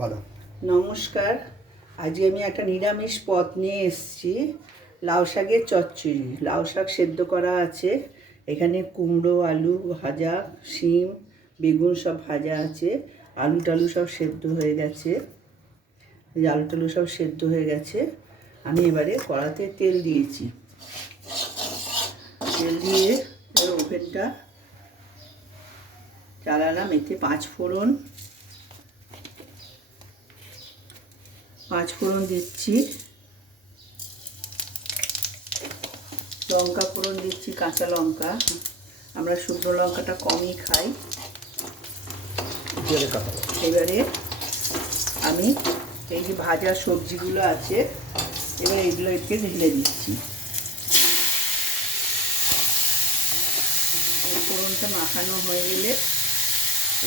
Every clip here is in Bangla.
বলো। নমস্কার। আজকে আমি একটা নিরামিষ পদ নিয়ে এসেছি, লাউ শাকের চচ্চড়ি। লাউ শাক সেদ্ধ করা আছে, এখানে কুমড়ো, আলু ভাজা, শিম, বেগুন সব ভাজা আছে, আলু টালু সব সেদ্ধ হয়ে গেছে। আলু টালু সব সেদ্ধ হয়ে গেছে। আমি এবারে কড়াতে তেল দিয়েছি। তেল দিয়ে ওভেনটা চালালাম। এতে পাঁচ ফোড়ন দিচ্ছি, লঙ্কা ফোড়ন দিচ্ছি, কাঁচা লঙ্কা। আমরা শুকনো লঙ্কাটা কমই খাই। এবারে আমি এই যে ভাজা সবজিগুলো আছে, এবার এগুলো একটু ঢেলে দিচ্ছি। এই ফোড়নটা মাখানো হয়ে গেলে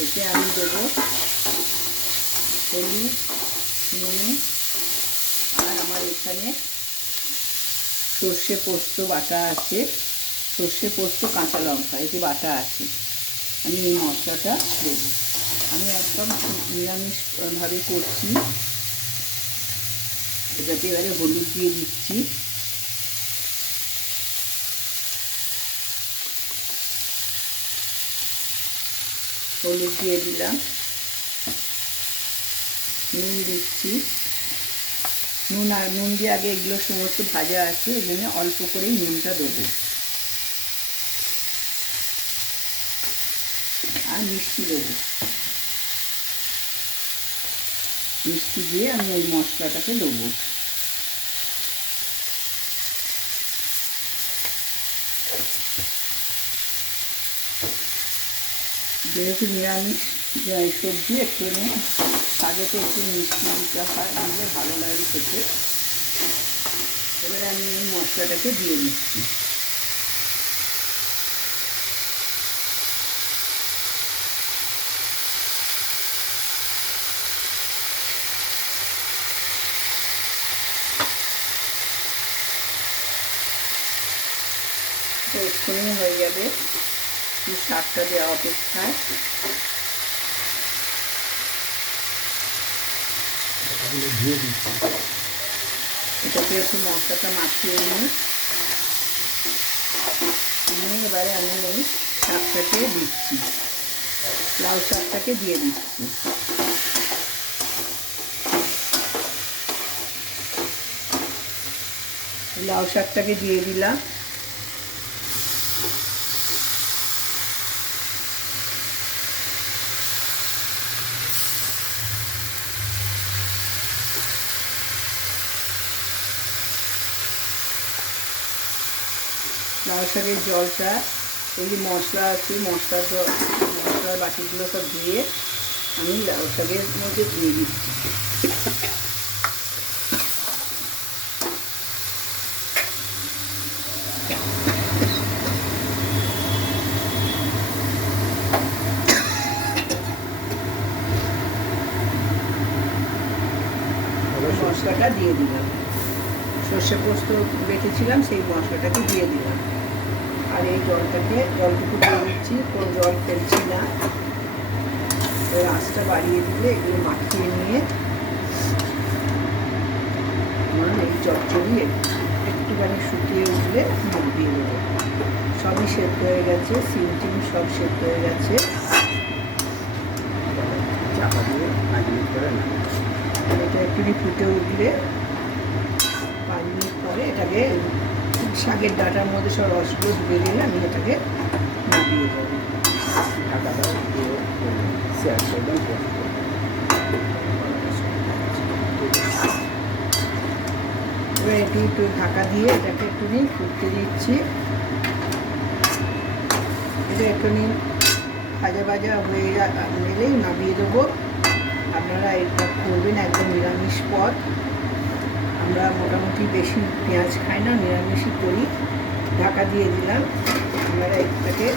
এতে আমি দেবো হলুদ, নুন, আর আমার এখানে সর্ষে পোস্ত বাটা আছে, সর্ষে পোস্ত কাঁচা লঙ্কা এতে বাটা আছে। আমি এই মশলাটা দেবো। আমি একদম নিরামিষভাবে করছি। এটাতে এবারে হলুদ দিয়ে দিচ্ছি, হলুদ দিয়ে দিলাম, নুন দিচ্ছি। নুন দিয়ে আগে এগুলো সমস্ত ভাজা আছে, এই জন্য অল্প করেই নুনটা দেবো। আর মিষ্টি দেবো। মিষ্টি দিয়ে আমি ওই মশলাটাকে দেবো। যেহেতু নিরামিষ সবজি, একটু শাকেতে একটু মিষ্টি দিতে হয়, দিলে ভালো লাগে খেতে। এবারে আমি এই মশলাটাকে দিয়ে দিচ্ছি। এক্ষুনি হয়ে যাবে, শাকটা দেওয়া অপেক্ষায়। এটাকে একটু মশলাটা মাখিয়ে নিই। এবারে আমি এই শাকটাকে দিচ্ছি, লাউ শাকটাকে দিয়ে দিচ্ছি। লাউ শাকটাকে দিয়ে দিলাম। লাউ শাকের জলটা, এই যে মশলা আছে, মশলার বাটিগুলো সব দিয়ে আমি লাউ শাকের মধ্যে দিয়ে দিচ্ছি। মশলাটা দিয়ে দিলাম, সর্ষে পোস্ত বেটেছিলাম সেই মশলাটাকে দিয়ে দিলাম। আর এই জলটুকু দিয়ে দিচ্ছি, কোনো জল ফেলছি না। এবার আঁচটা বাড়িয়ে দিলে এগুলো মাখিয়ে নিয়ে আমার এই চচ্চড়ি একটুখানি শুকিয়ে উঠলে দিয়ে দেবো। সবই সেদ্ধ হয়ে গেছে, সিম টিম সব সেদ্ধ হয়ে গেছে। চাপা দিয়ে 5 মিনিট করে এটা একটুখানি ফুটে উঠলে 5 মিনিট পরে এটাকে শাকের ডাঁটার মধ্যে সব রসগুলো ঢুকে গেলে আমি এটাকে নামিয়ে দেবো। এবার একটু ঢাকা দিয়ে এটাকে একটুখানি ফুটতে দিচ্ছি। এটা একটুখানি ভাজা হয়ে গেলেই নামিয়ে দেবো। আপনারা এটা করবেন, একদম নিরামিষ পদ। আমরা মোটামুটি বেশি পেঁয়াজ খাই না, নিরামিষই করি। ঢাকা দিয়ে দিলাম। আপনারা এটাকে